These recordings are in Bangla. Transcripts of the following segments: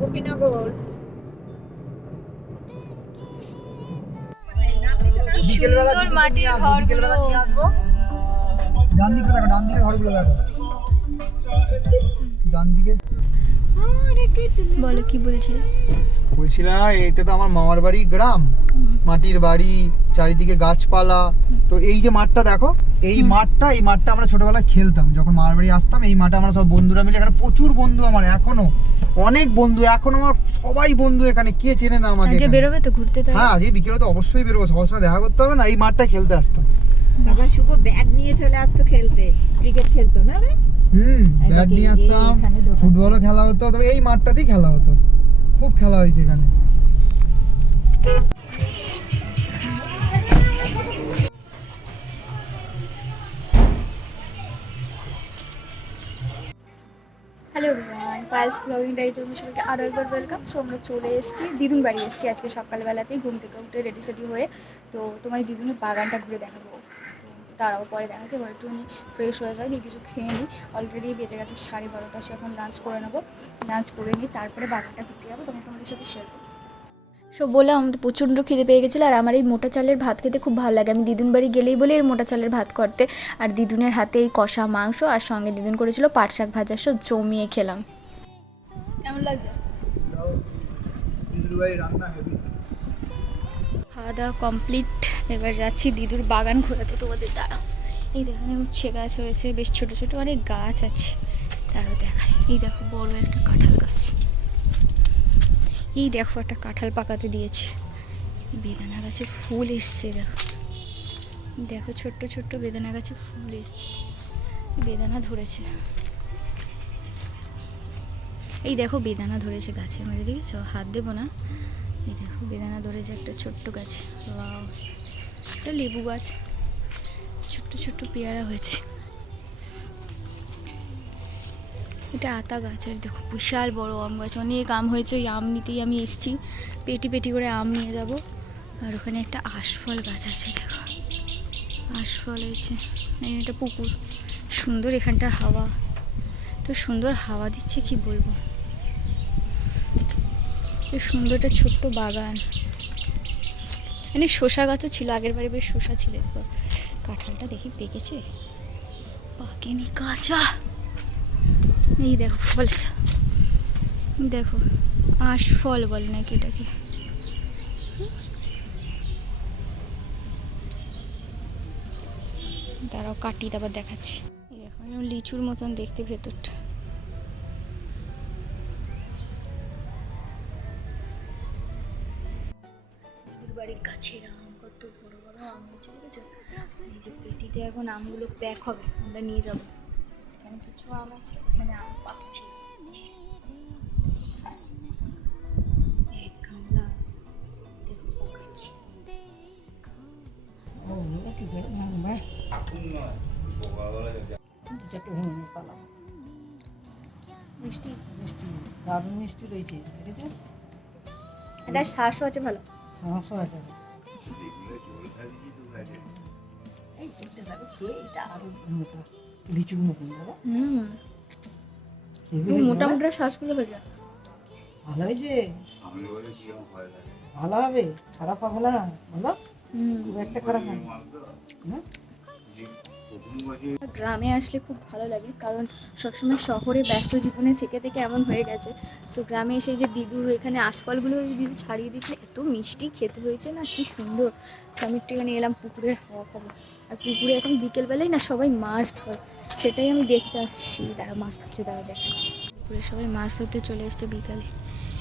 গোপীনগর বিকেলবেলা মাটির ঘরগুলো নিয়ে আসবো। ডান দিকে দেখো, ডান দিকের ঘরগুলো দেখো, ডান দিকে। বলো কি বলছিলে? বলছিলাম এটা তো আমার মামার বাড়ি গ্রাম, মাটির বাড়ি, চারিদিকে গাছপালা। তো এই যে মাঠটা দেখো, এই মাঠটা আমরা ছোটবেলায় খেলতাম, যখন মামার বাড়ি আসতাম এই মাঠে আমরা সব বন্ধুরা মিলে, এখানে প্রচুর বন্ধু আমার, এখনো অনেক বন্ধু, এখনো আমার সবাই বন্ধু এখানে, কে চেনে না আমাকে। আজকে বেরোবে তো ঘুরতে? হ্যাঁ আজকে বিকেলে তো অবশ্যই বেরোবো, সবার সাথে দেখা করতে হবে না, এই মাঠটা খেলতে আসতাম। বাবা শুভ ব্যাট নিয়ে চলে আসতো খেলতে, ক্রিকেট খেলতো না রে? ব্যাট নিয়ে আসতাম, ফুটবলও খেলা হতো, তবে এই মাঠটাতেই খেলা হতো, খুব খেলা হয়েছে এখানে। হ্যালো এভরিওয়ান, ফাইলস ব্লগিং ডাইতে আমি সবাইকে আরও একবার ওয়েলকাম। সো আমরা চলে এসেছি দিদুন বাড়ি এসেছি আজকে সকালবেলাতেই, ঘুম থেকে উঠে রেডি সেডি হয়ে। তো তোমার দিদুনের বাগানটা ঘুরে দেখাবো, তো তারাও পরে দেখা যাচ্ছে। এবার একটুখানি ফ্রেশ হয়ে যায়, নিয়ে কিছু খেয়ে নিই। অলরেডি বেজে গেছে 12:30, সো এখন লাঞ্চ করে নেবো। লাঞ্চ করে নিই, তারপরে বাগানটা ঘুরতে যাবো, তখন তোমাদের সাথে শেয়ার করবো। সো বলে আমাদের প্রচণ্ড খিদে পেয়ে গেছিলো, আর আমার এই মোটা চালের ভাত খেতে খুব ভালো লাগে। আমি দিদুন বাড়ি গেলেই বলে এই মোটা চালের ভাত করতে, আর দিদুনের হাতে এই কষা মাংস, আর সঙ্গে দিদুন করেছিল পাট শাক ভাজা, সো জমিয়ে খেলাম। কেমন লাগছে? খাওয়া দাওয়া কমপ্লিট, এবার যাচ্ছি দিদুর বাগান ঘোরাতে তোমাদের দ্বারা। এই দেখুন উচ্ছে গাছ হয়েছে, বেশ ছোটো ছোটো অনেক গাছ আছে, তারও দেখায়। এই দেখো বড় একটা কাঁঠাল গাছ, এই দেখো একটা কাঁঠাল পাকাতে দিয়েছে। বেদানা গাছে ফুল এসছে, দেখো দেখো ছোট্ট ছোট্ট বেদানা গাছে ফুল এসছে, বেদানা ধরেছে। এই দেখো বেদানা ধরেছে গাছে, আমাদের দেখেছ, হাত দেবো না। এই দেখো বেদানা ধরেছে একটা ছোট্ট গাছ। ওয়াও, এটা লেবু গাছ, ছোট্ট ছোট্ট পেয়ারা হয়েছে। এটা আতা গাছ, আর দেখো বিশাল বড় আম গাছ, অনেক আম হয়েছে। ওই আম নিতেই আমি এসেছি, পেটি পেটি করে আম নিয়ে যাব। আর ওখানে একটা আশফল গাছ আছে, দেখো আশফল হয়েছে। এটা পুকুর, সুন্দর এখানটা হাওয়া, তো সুন্দর হাওয়া দিচ্ছে কি বলবো। তো সুন্দর একটা ছোট্ট বাগান, মানে শসা গাছও ছিল, আগের বারে বেশ শসা ছিল। দেখো কাঁঠালটা দেখি পেকেছে, পাকেনি, কাঁচা। এই দেখো ফল, দেখো আশফল বলে নাকি এটাকে। দাঁড়াও কাটি, তারপর দেখাচ্ছি। এই দেখো লিচুর মতন দেখতে ভেতরটা। বাড়ির গাছের আম কত বড় বড় আম হয়েছে, দেখেছো? এই যে পেটিতে এখন আমগুলো প্যাক হবে, আমরা নিয়ে যাব। এখানে কিছু আম আছে, এখানে আম পাকছে। এক গামলা দেখো পাকাচ্ছে। মিষ্টি মিষ্টি, দারুণ মিষ্টি রয়েছে, দেখেছো? এটা শ্বাসও আছে ভালো, সমস্যা আছে। এই এটা দেখো খেয়ে, এটা আরো মোটা, লিচুর মতন দেখো। মোটা মোটা শ্বাসগুলো হয়ে যায়। ভালো হয়েছে, ভালো হবে, খারাপ হবে না বলো? খুব একটা খারাপ হবে না। গ্রামে আসলে খুব ভালো লাগে, কারণ সবসময় শহরে ব্যস্ত জীবনে থেকে থেকে এমন হয়ে গেছে। সো গ্রামে এসে যে দিদুর এখানে আশফলগুলো দিদু ছাড়িয়ে দিচ্ছে, এত মিষ্টি খেতে হয়েছে না, কি সুন্দর। তো আমি একটুখানি এলাম পুকুরের হাওয়া খাবো। আর পুকুরে এখন বিকেলবেলায় না সবাই মাছ ধরে, সেটাই আমি দেখতে আসছি। তারা মাছ ধরছে, তারা দেখাচ্ছি। পুকুরে সবাই মাছ ধরতে চলে এসছে বিকালে,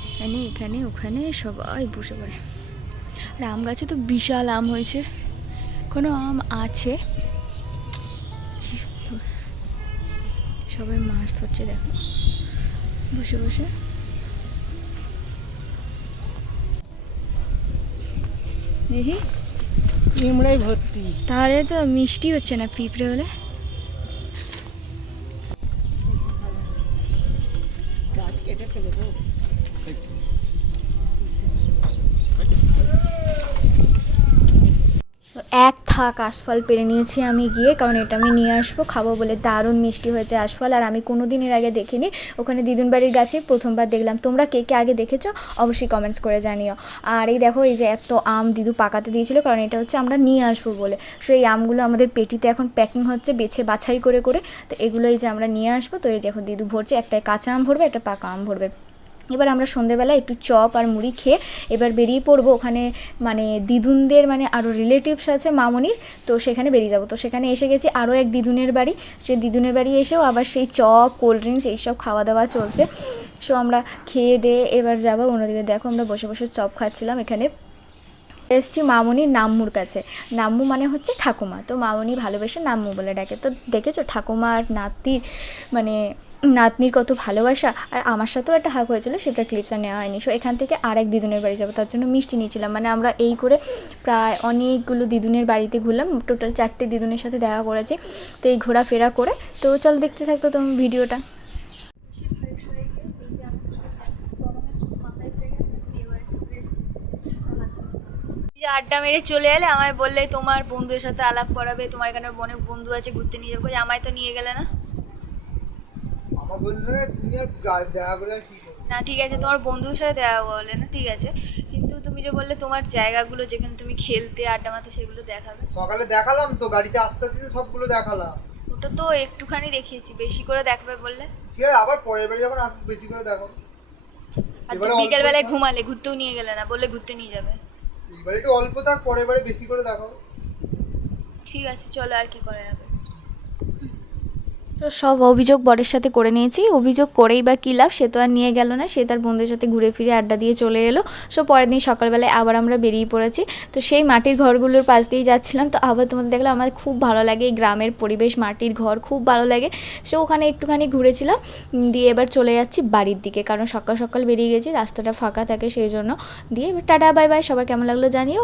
এখানে এখানে ওখানে সবাই বসে পড়ে। আর আম গাছে তো বিশাল আম হয়েছে, কোনো আম আছে। কি সুন্দর, সবাই মাছ ধরছে দেখো বসে বসে। দেখি পিঁমড়াই ভর্তি। তাহলে তো মিষ্টি হচ্ছে না পিঁপড়ে হলে। গাছ কেটে ফেলে দেবো। তো এক থাক আশফল পেরে নিয়েছি আমি গিয়ে, কারণ এটা আমি নিয়ে আসবো খাবো বলে। দারুণ মিষ্টি হয়েছে আশফল, আর আমি কোনো দিন এর আগে দেখিনি। ওখানে দিদুন বাড়ির গাছে প্রথমবার দেখলাম। তোমরা কে কে আগে দেখেছো অবশ্যই কমেন্টস করে জানিও। আর এই দেখো এই যে এত আম দিদু পাকাতে দিয়েছিল, কারণ এটা হচ্ছে আমরা নিয়ে আসবো বলে। সো এই আমগুলো আমাদের পেটিতে এখন প্যাকিং হচ্ছে, বাছাই করে করে। তো এগুলো এই যে আমরা নিয়ে আসবো। তো এই দেখো দিদু ভরছে, একটাই কাঁচা আম ভরবে, একটা পাকা আম ভরবে। এবার আমরা সন্ধেবেলা একটু চপ আর মুড়ি খেয়ে এবার বেরিয়ে পড়বো। ওখানে মানে দিদুনদের মানে আরও রিলেটিভস আছে মামনির, তো সেখানে বেরিয়ে যাবো। তো সেখানে এসে গেছি আরও এক দিদুনের বাড়ি। সেই দিদুনের বাড়ি এসেও আবার সেই চপ কোল্ড ড্রিঙ্কস এইসব খাওয়া দাওয়া চলছে। সো আমরা খেয়ে দিয়ে এবার যাবো অন্যদিকে। দেখো আমরা বসে বসে চপ খাচ্ছিলাম। এখানে এসছি মামনির নাম্মুর কাছে। নাম্মু মানে হচ্ছে ঠাকুমা, তো মামনি ভালোবেসে নাম্মু বলে ডাকে। তো দেখেছো ঠাকুমা আর নাতির মানে নাতনির কত ভালোবাসা। আর আমার সাথেও একটা হাগ হয়েছিল, সেটা ক্লিপস আর নেওয়া হয়নি। সো এখান থেকে আরেক দিদুনের বাড়ি যাবো, তার জন্য মিষ্টি নিয়েছিলাম। মানে আমরা এই করে প্রায় অনেকগুলো দিদুনের বাড়িতে ঘুরলাম, টোটাল 4টে দিদুনের সাথে দেখা করেছি। তো এই ঘোরাফেরা করে, তো চলো দেখতে থাকতো তুমি ভিডিওটা। আড্ডা মেরে চলে এলে, আমায় বললে তোমার বন্ধুদের সাথে আলাপ করাবে, তোমার এখানে অনেক বন্ধু আছে ঘুরতে নিয়ে যাবো। আমায় তো নিয়ে গেলে না। আমার বন্ধু তুমি আর দেখা করে আর কি করবে? না ঠিক আছে, তোমার বন্ধুর সাথে দেখা করলে না ঠিক আছে, কিন্তু তুমি যে বললে তোমার জায়গাগুলো যেখানে তুমি খেলতে আড্ডা মারতে সেগুলো দেখাবে। সকালে দেখালাম তো, গাড়িতে আসতে আসতে সবগুলো দেখালাম। ওটা তো একটুখানি দেখিয়েছি, বেশি করে দেখাবে বললে। ঠিক আছে, আবার পরের বাড়ি যখন আসবো বেশি করে দেখাবো। আর তুমি বিকেল বেলায় ঘুমালে, ঘুরতেও নিয়ে গেলে না, বললে ঘুরতে নিয়ে যাবে। এবারে একটু অল্প থাক, পরের বারে বেশি করে দেখাবো। ঠিক আছে চলো, আর কি করা যাবে। তো সব অভিযোগ বরের সাথে করে নিয়েছি। অভিযোগ করেই বা কী লাভ, সে তো আর নিয়ে গেল না, সে তার বন্ধুদের সাথে ঘুরে ফিরে আড্ডা দিয়ে চলে এলো। সো পরের দিন সকালবেলায় আবার আমরা বেরিয়ে পড়েছি। তো সেই মাটির ঘরগুলোর পাশ দিয়েই যাচ্ছিলাম। তো আবার তোমাদের দেখলাম, আমার খুব ভালো লাগে এই গ্রামের পরিবেশ, মাটির ঘর খুব ভালো লাগে। সো ওখানে একটুখানি ঘুরেছিলাম, দিয়ে এবার চলে যাচ্ছি বাড়ির দিকে, কারণ সকাল সকাল বেরিয়ে গেছি, রাস্তাটা ফাঁকা থাকে সেই জন্য। দিয়ে এবার টাটা বাই বাই, সবার কেমন লাগলো জানিও।